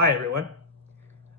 Hi everyone.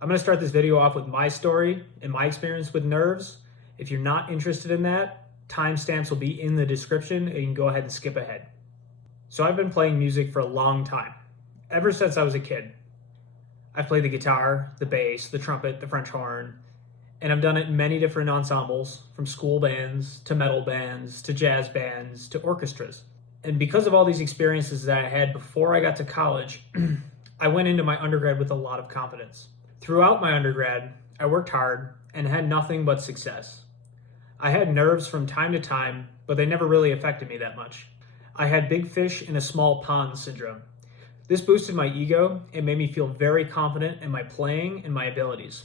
I'm going to start this video off with my story and my experience with nerves. If you're not interested in that, timestamps will be in the description and you can go ahead and skip ahead. So I've been playing music for a long time, ever since I was a kid. I've played the guitar, the bass, the trumpet, the French horn, and I've done it in many different ensembles, from school bands to metal bands to jazz bands to orchestras. And because of all these experiences that I had before I got to college, I went into my undergrad with a lot of confidence. Throughout my undergrad, I worked hard and had nothing but success. I had nerves from time to time, but they never really affected me that much. I had big fish in a small pond syndrome. This boosted my ego and made me feel very confident in my playing and my abilities.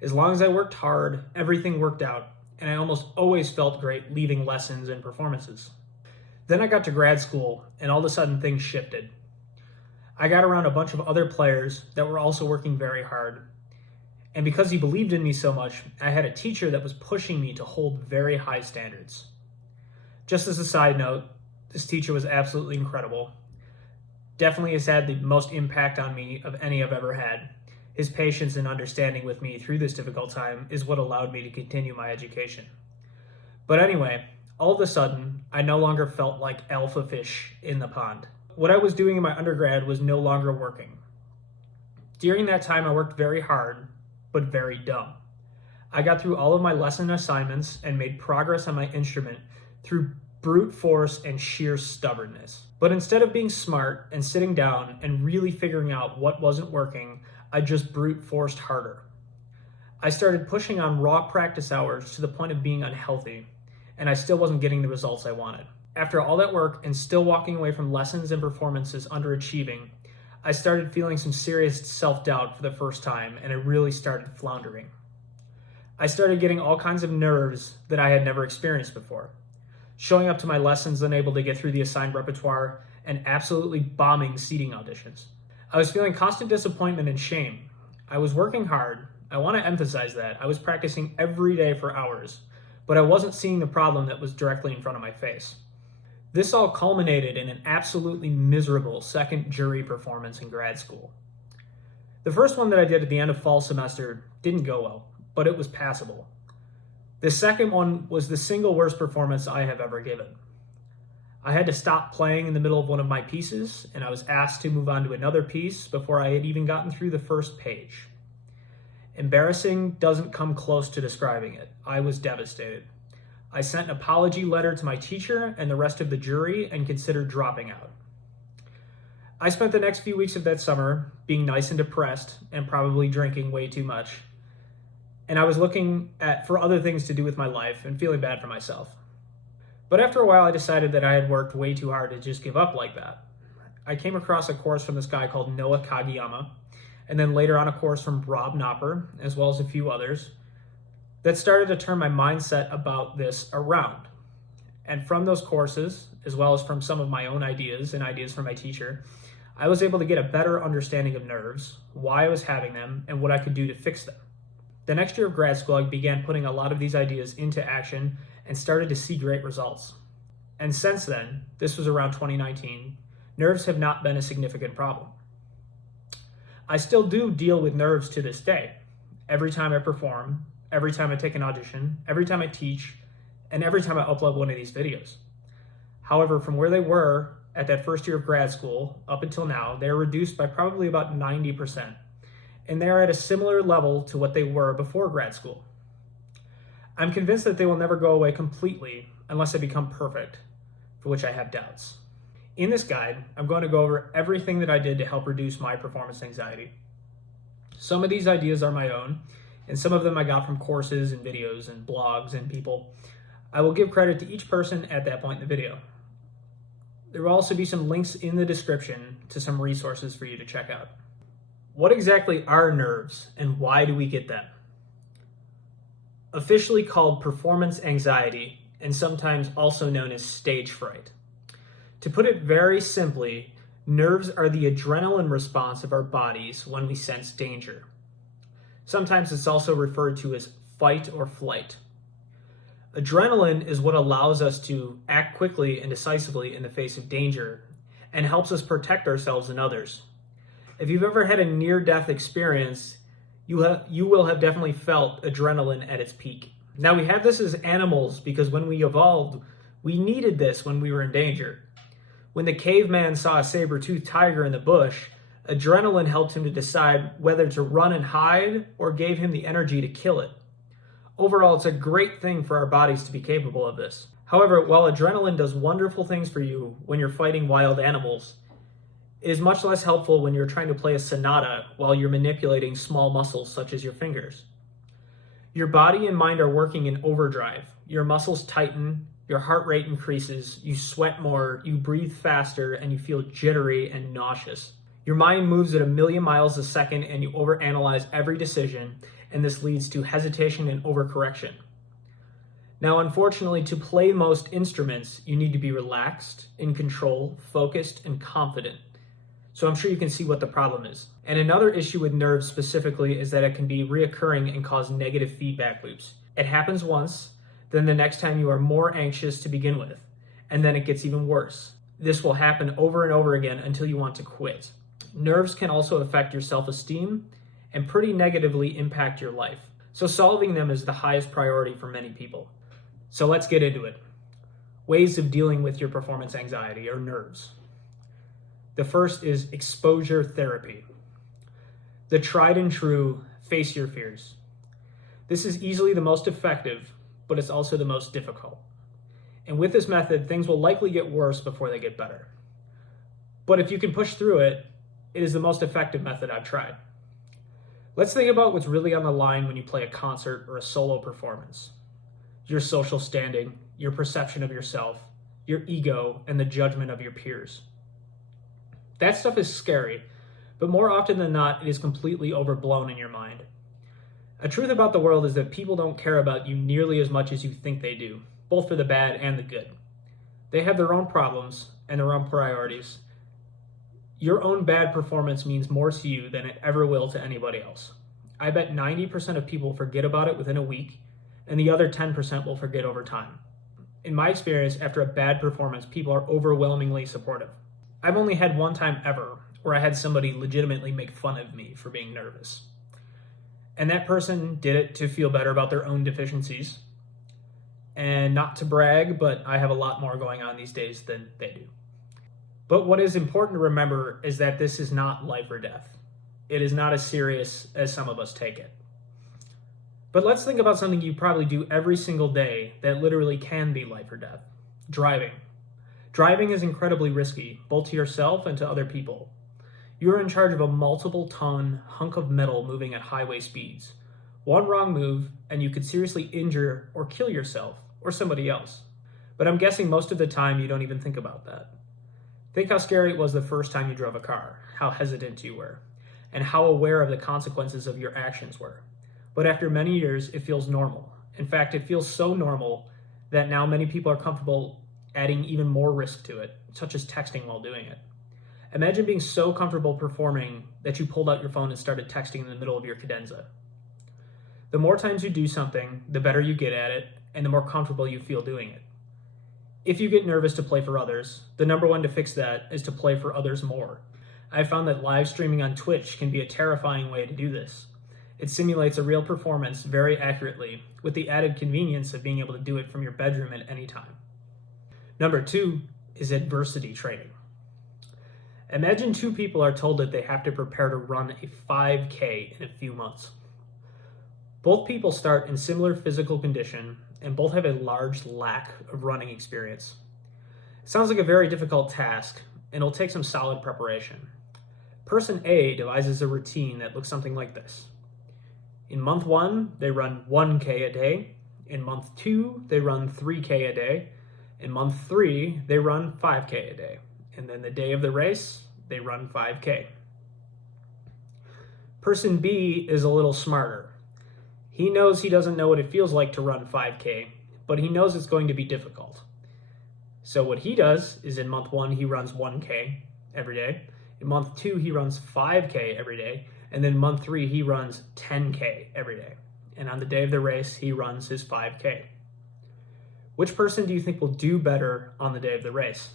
As long as I worked hard, everything worked out, and I almost always felt great leading lessons and performances. Then I got to grad school, and all of a sudden things shifted. I got around a bunch of other players that were also working very hard. And because he believed in me so much, I had a teacher that was pushing me to hold very high standards. Just as a side note, this teacher was absolutely incredible. Definitely has had the most impact on me of any I've ever had. His patience and understanding with me through this difficult time is what allowed me to continue my education. But anyway, all of a sudden, I no longer felt like alpha fish in the pond. What I was doing in my undergrad was no longer working. During that time, I worked very hard, but very dumb. I got through all of my lesson assignments and made progress on my instrument through brute force and sheer stubbornness. But instead of being smart and sitting down and really figuring out what wasn't working, I just brute forced harder. I started pushing on raw practice hours to the point of being unhealthy, and I still wasn't getting the results I wanted. After all that work and still walking away from lessons and performances underachieving, I started feeling some serious self-doubt for the first time, and I really started floundering. I started getting all kinds of nerves that I had never experienced before. Showing up to my lessons unable to get through the assigned repertoire, and absolutely bombing seating auditions. I was feeling constant disappointment and shame. I was working hard. I want to emphasize that. I was practicing every day for hours, but I wasn't seeing the problem that was directly in front of my face. This all culminated in an absolutely miserable second jury performance in grad school. The first one that I did at the end of fall semester didn't go well, but it was passable. The second one was the single worst performance I have ever given. I had to stop playing in the middle of one of my pieces, and I was asked to move on to another piece before I had even gotten through the first page. Embarrassing doesn't come close to describing it. I was devastated. I sent an apology letter to my teacher and the rest of the jury and considered dropping out. I spent the next few weeks of that summer being nice and depressed and probably drinking way too much. And I was looking for other things to do with my life and feeling bad for myself. But after a while, I decided that I had worked way too hard to just give up like that. I came across a course from this guy called Noah Kageyama, and then later on a course from Rob Knopper, as well as a few others, that started to turn my mindset about this around. And from those courses, as well as from some of my own ideas and ideas from my teacher, I was able to get a better understanding of nerves, why I was having them, and what I could do to fix them. The next year of grad school, I began putting a lot of these ideas into action and started to see great results. And since then, this was around 2019, nerves have not been a significant problem. I still do deal with nerves to this day. Every time I perform, every time I take an audition, every time I teach, and every time I upload one of these videos. However, from where they were at that first year of grad school up until now, they are reduced by probably about 90%. And they're at a similar level to what they were before grad school. I'm convinced that they will never go away completely unless I become perfect, for which I have doubts. In this guide, I'm going to go over everything that I did to help reduce my performance anxiety. Some of these ideas are my own, and some of them I got from courses and videos and blogs and people. I will give credit to each person at that point in the video. There will also be some links in the description to some resources for you to check out. What exactly are nerves and why do we get them? Officially called performance anxiety and sometimes also known as stage fright. To put it very simply, nerves are the adrenaline response of our bodies when we sense danger. Sometimes it's also referred to as fight or flight. Adrenaline is what allows us to act quickly and decisively in the face of danger and helps us protect ourselves and others. If you've ever had a near-death experience, you will have definitely felt adrenaline at its peak. Now, we have this as animals because when we evolved, we needed this when we were in danger. When the caveman saw a saber-toothed tiger in the bush, adrenaline helped him to decide whether to run and hide or gave him the energy to kill it. Overall, it's a great thing for our bodies to be capable of this. However, while adrenaline does wonderful things for you when you're fighting wild animals, it is much less helpful when you're trying to play a sonata while you're manipulating small muscles such as your fingers. Your body and mind are working in overdrive. Your muscles tighten, your heart rate increases, you sweat more, you breathe faster, and you feel jittery and nauseous. Your mind moves at 1,000,000 miles a second and you overanalyze every decision, and this leads to hesitation and overcorrection. Now, unfortunately, to play most instruments, you need to be relaxed, in control, focused, and confident. So I'm sure you can see what the problem is. And another issue with nerves specifically is that it can be reoccurring and cause negative feedback loops. It happens once, then the next time you are more anxious to begin with, and then it gets even worse. This will happen over and over again until you want to quit. Nerves can also affect your self-esteem and pretty negatively impact your life. So solving them is the highest priority for many people. So let's get into it. Ways of dealing with your performance anxiety or nerves. The first is exposure therapy. The tried and true, face your fears. This is easily the most effective, but it's also the most difficult. And with this method, things will likely get worse before they get better. But if you can push through it, it is the most effective method I've tried. Let's think about what's really on the line when you play a concert or a solo performance. Your social standing, your perception of yourself, your ego, and the judgment of your peers. That stuff is scary, but more often than not, it is completely overblown in your mind. A truth about the world is that people don't care about you nearly as much as you think they do, both for the bad and the good. They have their own problems and their own priorities. Your own bad performance means more to you than it ever will to anybody else. I bet 90% of people forget about it within a week, and the other 10% will forget over time. In my experience, after a bad performance, people are overwhelmingly supportive. I've only had one time ever where I had somebody legitimately make fun of me for being nervous. And that person did it to feel better about their own deficiencies. And not to brag, but I have a lot more going on these days than they do. But what is important to remember is that this is not life or death. It is not as serious as some of us take it. But let's think about something you probably do every single day that literally can be life or death. Driving. Driving is incredibly risky, both to yourself and to other people. You are in charge of a multiple-ton hunk of metal moving at highway speeds. One wrong move, and you could seriously injure or kill yourself or somebody else. But I'm guessing most of the time you don't even think about that. Think how scary it was the first time you drove a car, how hesitant you were, and how aware of the consequences of your actions were. But after many years, it feels normal. In fact, it feels so normal that now many people are comfortable adding even more risk to it, such as texting while doing it. Imagine being so comfortable performing that you pulled out your phone and started texting in the middle of your cadenza. The more times you do something, the better you get at it, and the more comfortable you feel doing it. If you get nervous to play for others, the number one to fix that is to play for others more. I've found that live streaming on Twitch can be a terrifying way to do this. It simulates a real performance very accurately, with the added convenience of being able to do it from your bedroom at any time. Number 2 is adversity training. Imagine two people are told that they have to prepare to run a 5K in a few months. Both people start in similar physical condition and both have a large lack of running experience. It sounds like a very difficult task and it'll take some solid preparation. Person A devises a routine that looks something like this. In month 1, they run 1K a day. In month 2, they run 3K a day. In month 3, they run 5K a day. And then the day of the race, they run 5K. Person B is a little smarter. He knows he doesn't know what it feels like to run 5K, but he knows it's going to be difficult. So what he does is in month 1, he runs 1K every day. In month 2, he runs 5K every day. And then month 3, he runs 10K every day. And on the day of the race, he runs his 5K. Which person do you think will do better on the day of the race?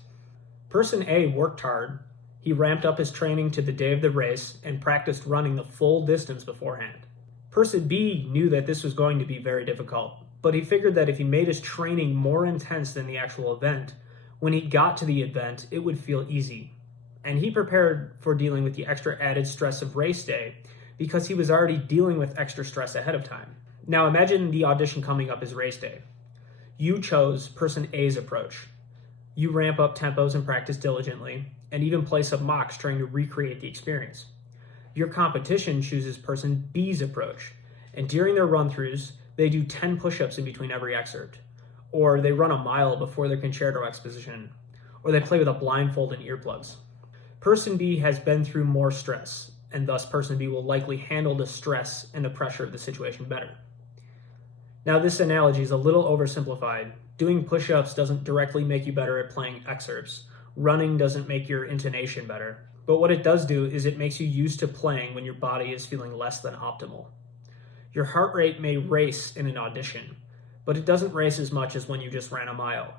Person A worked hard, He ramped up his training to the day of the race and practiced running the full distance beforehand. Person B knew that this was going to be very difficult, but he figured that if he made his training more intense than the actual event, when he got to the event, it would feel easy. And he prepared for dealing with the extra added stress of race day because he was already dealing with extra stress ahead of time. Now imagine the audition coming up as race day. You chose person A's approach. You ramp up tempos and practice diligently, and even play some mocks trying to recreate the experience. Your competition chooses person B's approach, and during their run-throughs, they do 10 push-ups in between every excerpt, or they run a mile before their concerto exposition, or they play with a blindfold and earplugs. Person B has been through more stress, and thus person B will likely handle the stress and the pressure of the situation better. Now this analogy is a little oversimplified. Doing push-ups doesn't directly make you better at playing excerpts. Running doesn't make your intonation better. But what it does do is it makes you used to playing when your body is feeling less than optimal. Your heart rate may race in an audition, but it doesn't race as much as when you just ran a mile.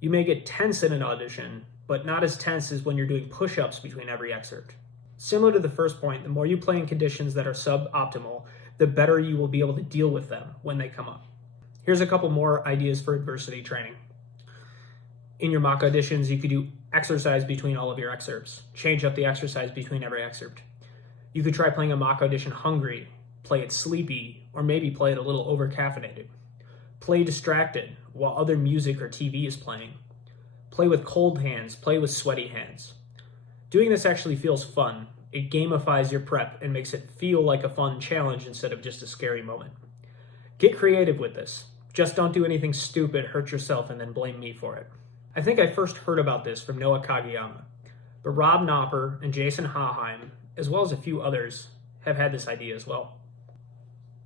You may get tense in an audition, but not as tense as when you're doing push-ups between every excerpt. Similar to the first point, the more you play in conditions that are suboptimal, the better you will be able to deal with them when they come up. Here's a couple more ideas for adversity training. In your mock auditions, you could do exercise between all of your excerpts. Change up the exercise between every excerpt. You could try playing a mock audition hungry, play it sleepy, or maybe play it a little over-caffeinated. Play distracted while other music or TV is playing. Play with cold hands, play with sweaty hands. Doing this actually feels fun. It gamifies your prep and makes it feel like a fun challenge instead of just a scary moment. Get creative with this. Just don't do anything stupid, hurt yourself, and then blame me for it. I think I first heard about this from Noah Kageyama, but Rob Knopper and Jason Haheim, as well as a few others, have had this idea as well.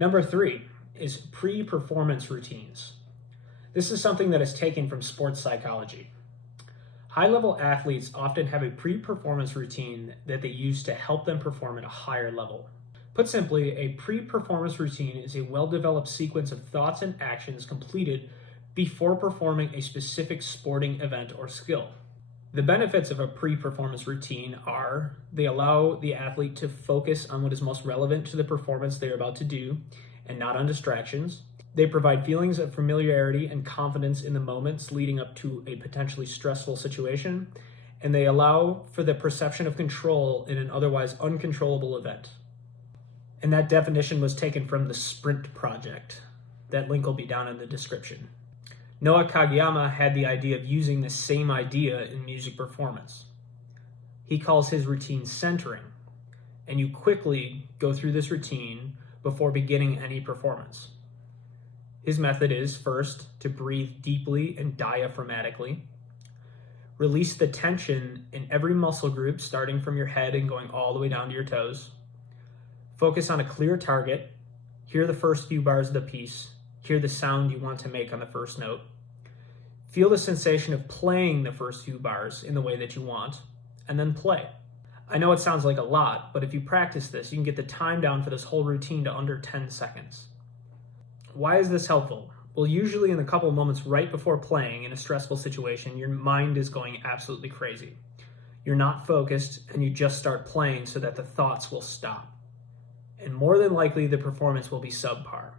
Number 3 is pre-performance routines. This is something that is taken from sports psychology. High-level athletes often have a pre-performance routine that they use to help them perform at a higher level. Put simply, a pre-performance routine is a well-developed sequence of thoughts and actions completed before performing a specific sporting event or skill. The benefits of a pre-performance routine are they allow the athlete to focus on what is most relevant to the performance they're about to do and not on distractions. They provide feelings of familiarity and confidence in the moments leading up to a potentially stressful situation, and they allow for the perception of control in an otherwise uncontrollable event. And that definition was taken from the Sprint Project. That link will be down in the description. Noah Kageyama had the idea of using the same idea in music performance. He calls his routine centering, and you quickly go through this routine before beginning any performance. His method is first to breathe deeply and diaphragmatically. Release the tension in every muscle group starting from your head and going all the way down to your toes. Focus on a clear target. Hear the first few bars of the piece. Hear the sound you want to make on the first note. Feel the sensation of playing the first few bars in the way that you want, and then play. I know it sounds like a lot, but if you practice this, you can get the time down for this whole routine to under 10 seconds. Why is this helpful? Well, usually in the couple of moments right before playing in a stressful situation, your mind is going absolutely crazy. You're not focused, and you just start playing so that the thoughts will stop. And more than likely, the performance will be subpar.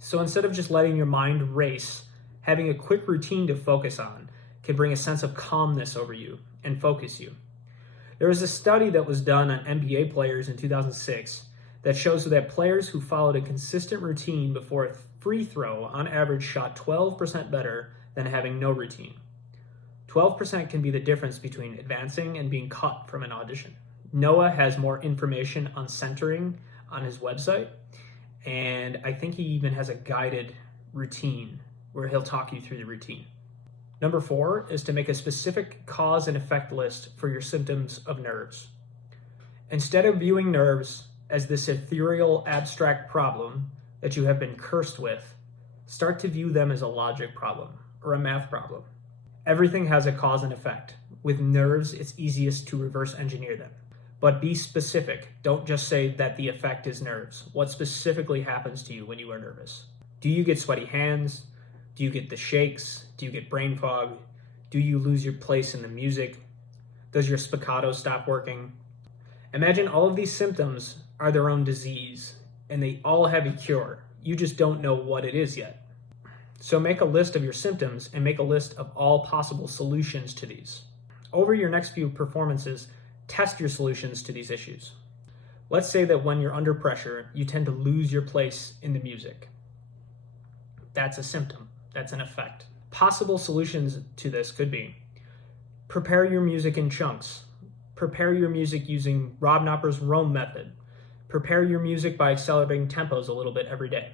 So instead of just letting your mind race, having a quick routine to focus on can bring a sense of calmness over you and focus you. There was a study that was done on NBA players in 2006 that shows that players who followed a consistent routine before a free throw on average shot 12% better than having no routine. 12% can be the difference between advancing and being cut from an audition. Noah has more information on centering on his website, and I think he even has a guided routine where he'll talk you through the routine. Number 4 is to make a specific cause and effect list for your symptoms of nerves. Instead of viewing nerves as this ethereal, abstract problem that you have been cursed with, start to view them as a logic problem or a math problem. Everything has a cause and effect. With nerves, it's easiest to reverse engineer them. But be specific. Don't just say that the effect is nerves. What specifically happens to you when you are nervous? Do you get sweaty hands? Do you get the shakes? Do you get brain fog? Do you lose your place in the music? Does your spiccato stop working? Imagine all of these symptoms are their own disease, and they all have a cure. You just don't know what it is yet. So make a list of your symptoms and make a list of all possible solutions to these. Over your next few performances, test your solutions to these issues. Let's say that when you're under pressure, you tend to lose your place in the music. That's a symptom. That's an effect. Possible solutions to this could be: prepare your music in chunks. Prepare your music using Rob Knopper's Rome method. Prepare your music by accelerating tempos a little bit every day.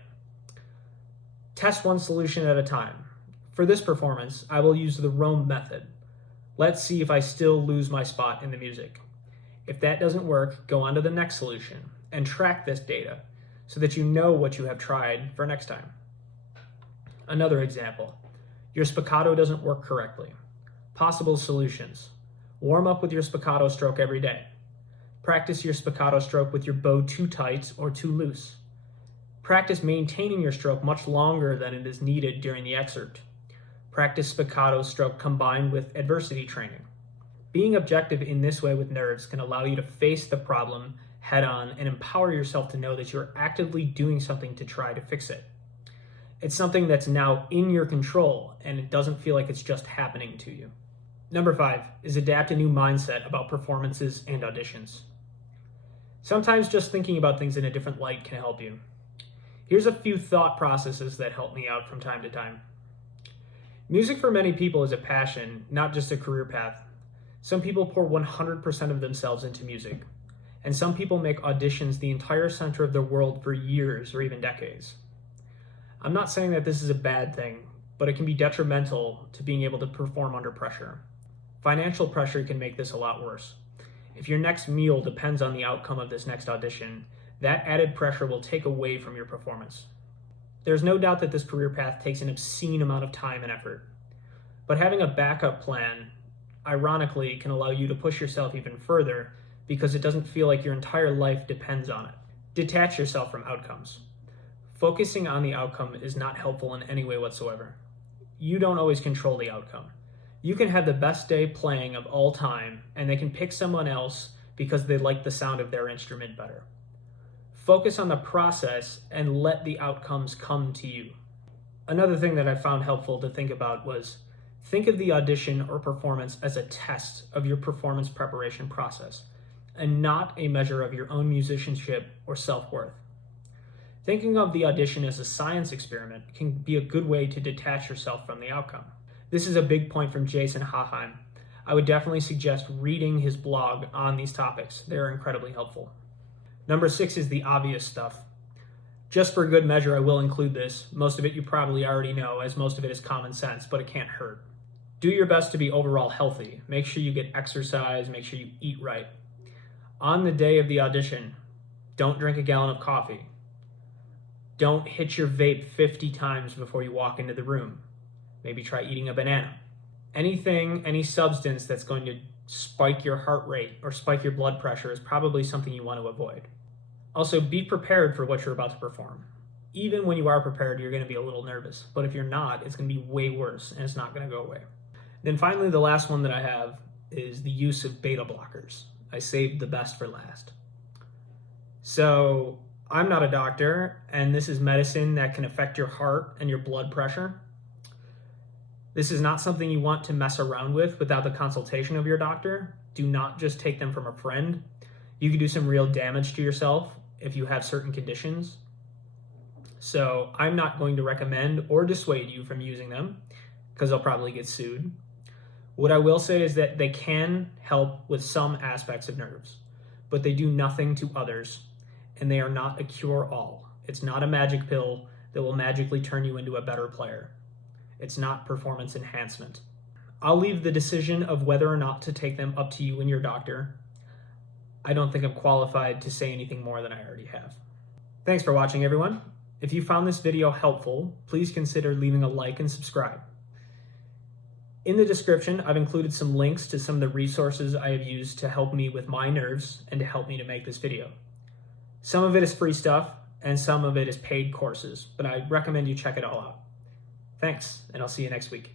Test one solution at a time. For this performance, I will use the Rome method. Let's see if I still lose my spot in the music. If that doesn't work, go on to the next solution and track this data so that you know what you have tried for next time. Another example, your spiccato doesn't work correctly. Possible solutions: warm up with your spiccato stroke every day. Practice your spiccato stroke with your bow too tight or too loose. Practice maintaining your stroke much longer than it is needed during the excerpt. Practice spiccato stroke combined with adversity training. Being objective in this way with nerves can allow you to face the problem head on and empower yourself to know that you're actively doing something to try to fix it. It's something that's now in your control, and it doesn't feel like it's just happening to you. Number 5 is adapt a new mindset about performances and auditions. Sometimes just thinking about things in a different light can help you. Here's a few thought processes that help me out from time to time. Music for many people is a passion, not just a career path. Some people pour 100% of themselves into music, and some people make auditions the entire center of their world for years or even decades. I'm not saying that this is a bad thing, but it can be detrimental to being able to perform under pressure. Financial pressure can make this a lot worse. If your next meal depends on the outcome of this next audition, that added pressure will take away from your performance. There's no doubt that this career path takes an obscene amount of time and effort, but having a backup plan, ironically, can allow you to push yourself even further because it doesn't feel like your entire life depends on it. Detach yourself from outcomes. Focusing on the outcome is not helpful in any way whatsoever. You don't always control the outcome. You can have the best day playing of all time, and they can pick someone else because they like the sound of their instrument better. Focus on the process and let the outcomes come to you. Another thing that I found helpful to think about was think of the audition or performance as a test of your performance preparation process and not a measure of your own musicianship or self-worth. Thinking of the audition as a science experiment can be a good way to detach yourself from the outcome. This is a big point from Jason Haheim. I would definitely suggest reading his blog on these topics. They're incredibly helpful. Number 6 is the obvious stuff. Just for good measure, I will include this. Most of it you probably already know, as most of it is common sense, but it can't hurt. Do your best to be overall healthy. Make sure you get exercise, make sure you eat right. On the day of the audition, don't drink a gallon of coffee. Don't hit your vape 50 times before you walk into the room. Maybe try eating a banana. Any substance that's going to spike your heart rate or spike your blood pressure is probably something you want to avoid. Also, be prepared for what you're about to perform. Even when you are prepared, you're going to be a little nervous, but if you're not, it's going to be way worse and it's not going to go away. Then finally, the last one that I have is the use of beta blockers. I saved the best for last. So I'm not a doctor, and this is medicine that can affect your heart and your blood pressure. This is not something you want to mess around with without the consultation of your doctor. Do not just take them from a friend. You could do some real damage to yourself if you have certain conditions. So I'm not going to recommend or dissuade you from using them because I'll probably get sued. What I will say is that they can help with some aspects of nerves, but they do nothing to others, and they are not a cure-all. It's not a magic pill that will magically turn you into a better player. It's not performance enhancement. I'll leave the decision of whether or not to take them up to you and your doctor. I don't think I'm qualified to say anything more than I already have. Thanks for watching, everyone. If you found this video helpful, please consider leaving a like and subscribe. In the description, I've included some links to some of the resources I have used to help me with my nerves and to help me to make this video. Some of it is free stuff, and some of it is paid courses, but I recommend you check it all out. Thanks, and I'll see you next week.